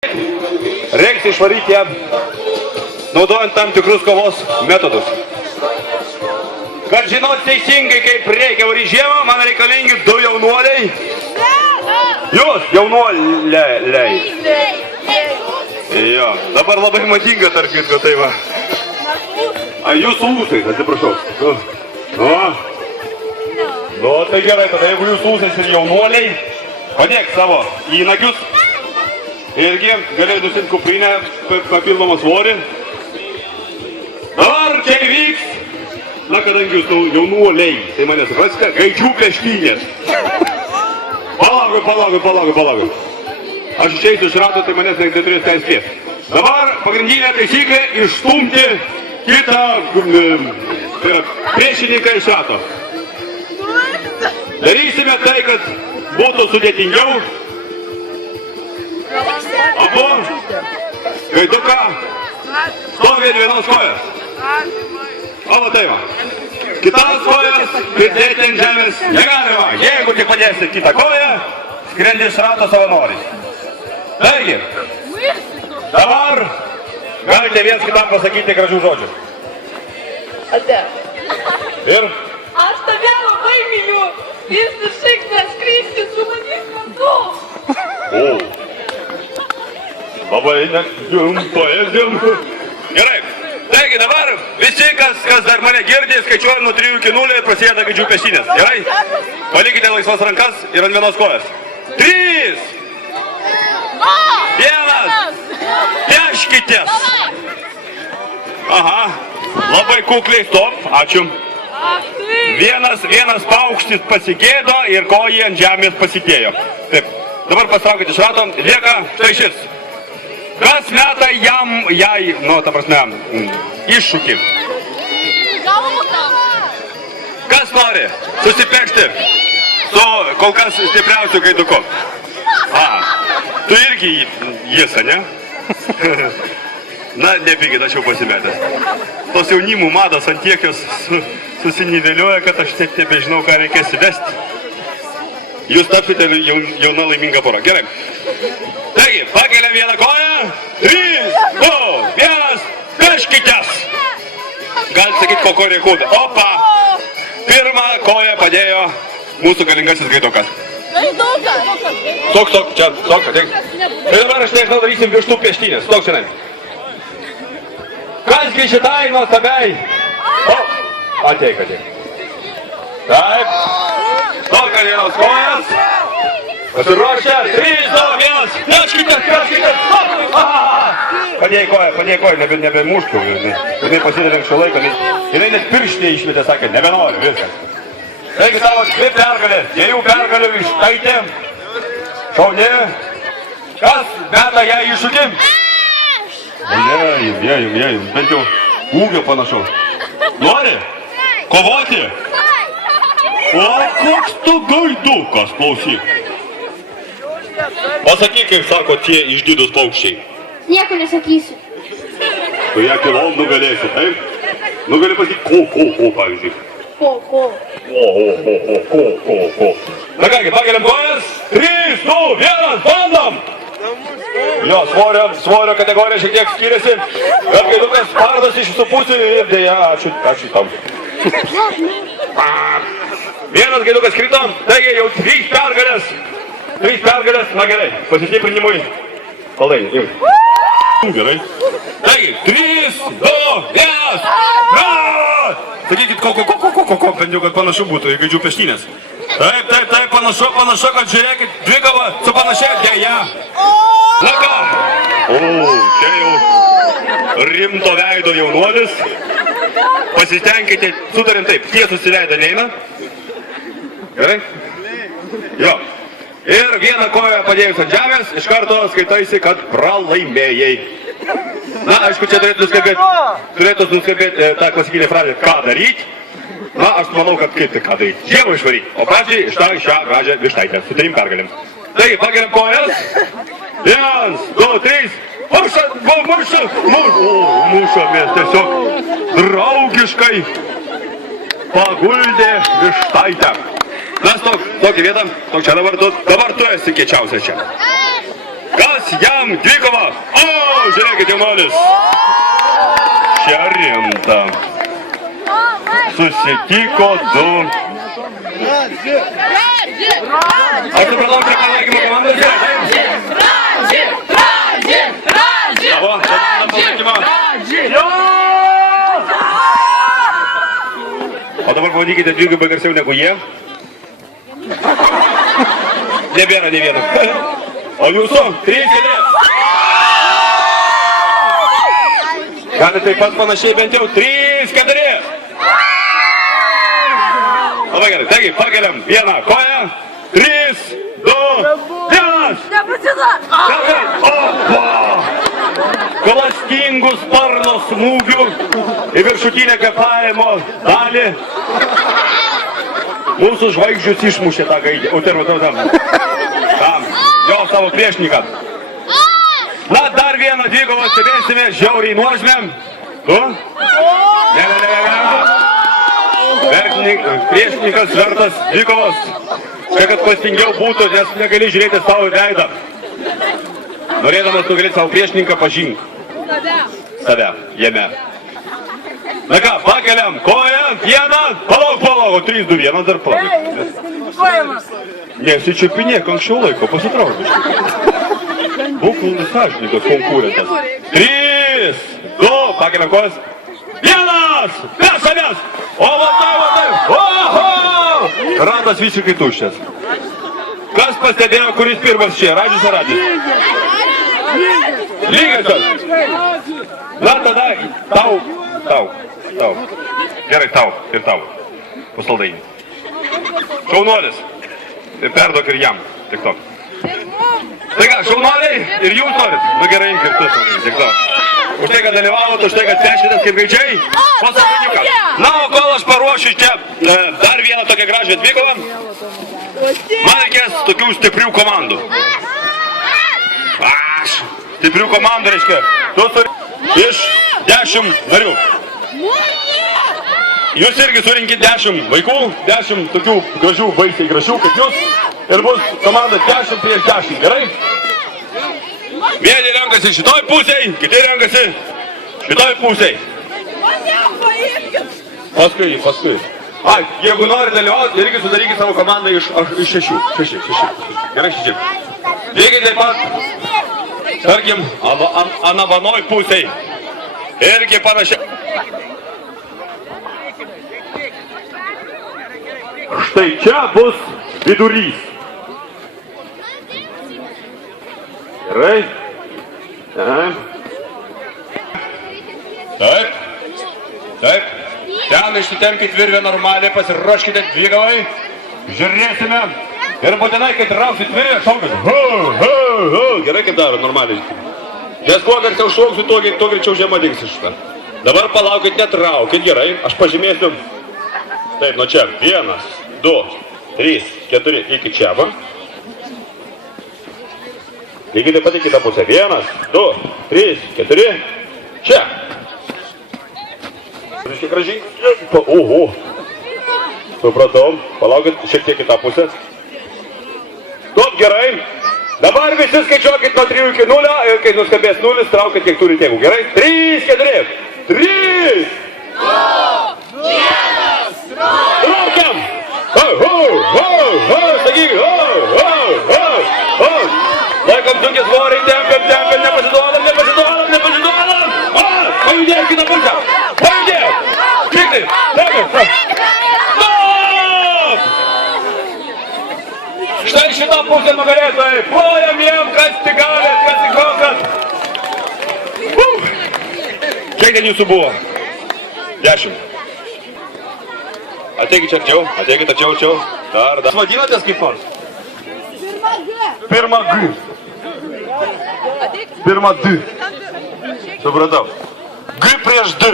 Reiks išvaryti ją, naudojant tam tikrus kovos metodus. Kad žinot teisingai, kaip reikia varyti žiemą, man reikalingi du jaunuoliai. Jūs, jaunuoliai. Jo, dabar labai madinga, tarp kitko, tai va. Jūsų ūsais, atsiprašau. Nu, tai gerai, tada jeigu jūsų ūsais ir jaunuoliai, padėk savo įnagius. Irgi galėjai nusimti kuprinę, papildomą svorį. Dabar čia įvyks, na, kadangi jūs jaunuoliai, tai mane suprasite, gaidžių peštynės. Palaukit. Aš išeisiu iš rato, tai manęs neturės ką įspės. Dabar pagrindinė taisyklė išstumti kitą priešininką iš rato. Darysime tai, kad būtų sudėtingiau. Abu, gaiduką, stovi ant vienos kojas. O, tai va. Kitas kojas pridėti ant žemės negalima. Jeigu tik padėsi kitą koją, skrendi iš rato savanoris. Taigi, dabar galite viens kitam pasakyti gražių žodžių. Ate. Ir? Aš tave labai myliu. Jis iššiktas skristi su manim kartu. O. Labai poezijom. Gerai. Taigi dabar visi, kas dar mane girdi, skaičiuojam nuo 3 iki 0 ir prasideda gaidžių peštynės. Gerai? Palikite laisvas rankas ir ant vienos kojas. 3. 1. Peškitės. Aha. Labai kukliai, stop. Ačiū. Vienas paukštis pasigėdo ir koja ant žemės pasidėjo. Taip. Dabar pastraukit iš rato. Lieka štai šis. Kas meta jai, nu, ta prasme, iššūkį? Kas nori susipešti su kol kas stipriausiu gaiduku? Tu irgi jis, ne? Na, nepykit, aš jau pasimetęs. Tos jaunimų mados ant tiek jos susiniveliuoja, kad aš tiek nebežinau, ką reikės įvesti. Jūs tapsite jauna laiminga pora. Gerai. Taigi, pakeliam vieną koją. 3, 2, 1, peškitės. Galite sakyti, ko reikia. Opa. Pirmą koją padėjo mūsų galingasis gaidukas. Stok, čia, stok, ateik. Ir dabar aš nežinau, darysim vištų peštynės. Stok šiandien. Kasgi šitai nuostabiai? Ateik. Taip. Stok ant vienos kojas. Pasiruošę. 3, 2, 1. Peškitės. Padėjai koją, nebemuškiau. Jinai pasidėlė anksčiau laiką. Jinai net pirštinė išmetė, sakė, nebenori, viskas. Taigi tavo 2 pergalės, 2 pergalių ištaitė. Šaunė. Kas meta ją iššūkį? Jėjum, bent jau ūgio panašaus. Nori? Kovoti? O koks tu gaidukas, klausyk. Pasakyk, kaip sako tie išdidus paukščiai. Nieko nesakysiu. Tu ją kilom nugalėsi, taip? Nugali pasakyti ko, pavyzdžiui. Ko. Na kągi, pakeliam kojas. 3, 2, 1, bandom! Jo, svorio kategorija šiek tiek skiriasi. Bet gaidukas parodas iš visų pusių ir dėja, ačiū tam. Vienas gaidukas krito, taigi jau 3 pergalės. 3 pergalės, na gerai, pasistiprinimui. Palaini, imk. Gerai. Taigi, 3, 2, 1. Sakykit, ko, bent jau, kad panašu būtų į gaidžių peštynės. Taip, panašu, kad žiūrėkit, dvikova su panašia dėja. Na ką? Čia jau rimto veido jaunuolis. Pasistengkite, sutarint taip, tiesus į veidą neina. Gerai? Jo. Ir vieną koją padėjus ant žemės, iš karto skaitaisi, kad pralaimėjai. Na, aišku, čia turėtų nuskambėti tą klasikinę frazę, ką daryti. Na, aš manau, kad kaip tai ką daryti. Žiemą išvaryti. O pradžiai ištai šią gražią vištaitę su 3 pergalėm. Taigi, pakeliam kojas. 1, 2, 3. Mušamės tiesiog draugiškai paguldė vištaitę. Na, stok į vietą, stok čia dabar tu esi kiečiausias čia. Kas jam dvikova. O, žiūrėkit, jaunuolis. Čia rimta. Susitiko du. Aš supratau, prie palaikymo komandos yra. O, komanda palaikymo. O dabar pavadykite dvigubai garsiau negu jie. Nebėra ne vieno. O jūsų, 3 kėdės. Gali taip pat panašiai bent jau 3 kėdės. Labai gerai, taigi pakeliam vieną koją. 3, 2, 1. Opa! Klastingų sparno smūgių į viršutinę kvėpavimo dalį. Mūsų žvaigždžius išmušė tą gaidę. Tam. Jo, savo priešininką. Na, dar vieną dvikovą stebėsime žiauriai nuožmėm. Tu? Ne. Priešininkas vertas dvikovos. Čia, kad klastingiau būtų, nes negali žiūrėti savo veidą. Norėdamas nugalėti savo priešininką, pažink. Save, jame. Na ką, pakeliam koją, vieną, palauk, 3, 2, 1, dar palauk. Nesičiupinėk anksčiau laiko, pasitrauk. Būk sąžininkas konkurentas. 3, 2, pakeliam kojas. 1, mes. O, matai. Oho! Ratas visiškai tuščias. Kas pastebėjo, kuris pirmas čia, Radžis ar Radžis? Lygiai tas. Na, tada tau. Gerai, tau ir tau. Pusaldainį. Šaunuolis. Ir perduok ir jam. Tik to. Tai ką, šaunuoliai, ir jūs norit? Nu gerai, ir tu šaunuoliai. Tik to. Už tai, kad dalyvavot, už tai, kad peškitės kaip gaičiai. Pasakiniuką. Na, o kol aš paruošiu čia dar vieną tokią gražią dvikovą, man reikės tokių stiprių komandų. Stiprių komandų, reiškia. Tu turi iš 10 narių. Jūs irgi surinkit 10 vaikų, 10 tokių gražių, baisiai gražių kaip jūs. Ir bus komanda 10 prieš 10, gerai? Vieni renkasi šitoj pusėj, kiti renkasi šitoj pusėj. Paskui. Ai, jeigu nori dalyvauti, irgi sudarykit savo komandą iš 6. Gerai, 6. Lygiai taip pat, tarkim, anavanoj pusėj. Irgi panašiai. Štai čia bus vidurys. Gerai. Taip. Ten išsitempkit virvę normaliai, pasiruoškite dvikovai. Žiūrėsime. Ir būtinai, kai trauksit virvę, šaukit. Gerai, kaip daro normaliai. Nes kuo garsiau šauksiu, tuo greičiau žema dings iš šitą. Dabar palaukit, netraukit, gerai. Aš pažymėsiu. Taip, nuo čia. 1, 2, 3, 4, iki čia. Lygiai taip pat į kitą pusę. 1, 2, 3, 4, čia. Reiškia gražiai. Oho. Supratau. Palaukit, šiek tiek į tą pusę. Top, gerai. Dabar visi skaičiuokit nuo 3 iki 0 ir kai nuskambės 0, traukit kiek turite jėgų. Gerai? 3, 4. 3. 2, 1. Traukiam. Sakyk. Laikom sunkiai svoriai, tempiam, nepasiduodam. Pajudėjom kitą pusę. Pajudėjom. Tiktai. Stop! Štai šitą pusę nugalėtojai. Plojam jiem, kas tik galit, kas tik kokat. Kiek ten jūsų buvo? 10. Ateikit arčiau. Dar. Vadinatės kaip nors? Pirma G. Pirma D. Supratau. G prieš D.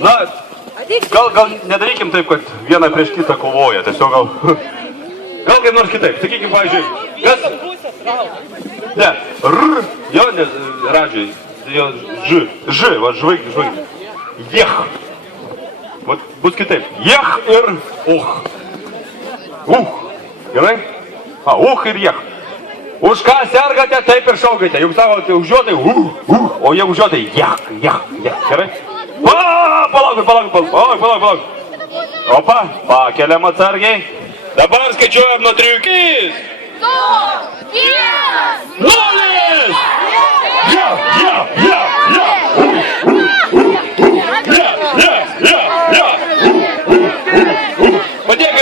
Na, gal nedarykim taip, kad vieną prieš kitą kovoja. Tiesiog gal kaip nors kitaip. Sakykim, pavyzdžiui, kas? Ne, R. Jo, ne, Radžiai. Jo, Ž, va, žvaigždė. Jech. Vat bus kitaip. Jech ir Gerai? Ir jech. Už ką sergate, taip ir šaukite. Jums sakote, užuodai, o jie užuodai, jak. Gerai? Palauk. Opa, pakeliam atsargiai. Dabar skaičiuojam nuo 3 iki 0!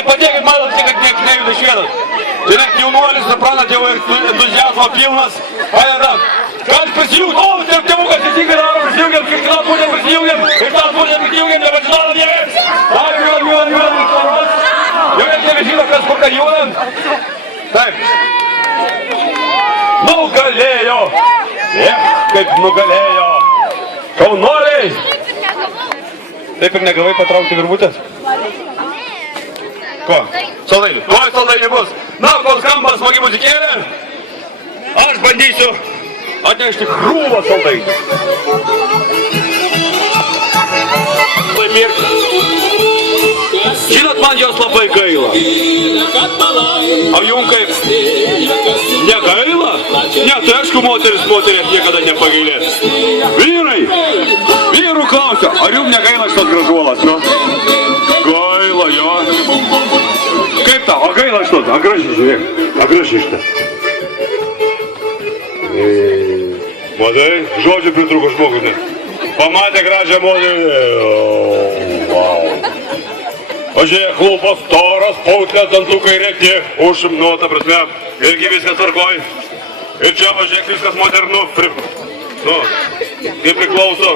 Padėkit, matot, kad nieks nejuda iš vietos. Čia net jaunuolis, suprantat, jau entuziazmo pilnas. Padedam. Kas prisijungt? O, tėvukas įsikai daro, prisijungiam, kiekvieną pusę prisijungiam, ir tą pusę prisijungiam, nepažinodam niekas. Judam. Jau net nebežino, kas kur ką judam. Taip. Nugalėjo. Kaip nugalėjo. Šaunuoliai. Taip ir negavai patraukti virvutės? Ko? Saldainių. Ko saldainių bus? Na, kol skamba smagi muzikėlė, aš bandysiu atnešti krūvą saldainių. Žinot, man jos labai gaila. O jum kaip? Negaila? Ne, tai aišku, moteris niekada nepagailės. Vyrai! Vyrų klausia, ar jum negaila šitos gražuolas, nu? Gaila, jo. Kaip tau? O gaila šitos? A gražiai, žiūrėk. A gražiai šitas. Matai, žodžių pritruko žmogus, ne? Pamatė gražią moterį. Wow. Pažiūrėk, lūpos storos, pautlės, dantukai rėkti, nu, ta prasme, irgi viskas tvarkoj. Ir čia, pažiūrėk, viskas modernu, kaip priklauso.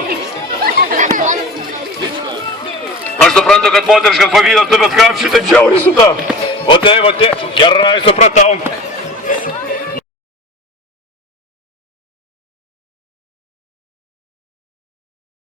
Aš suprantu, kad moteriškas pavydas, tu bet kam šitai džiauriai su ta. O tai, gerai supratau.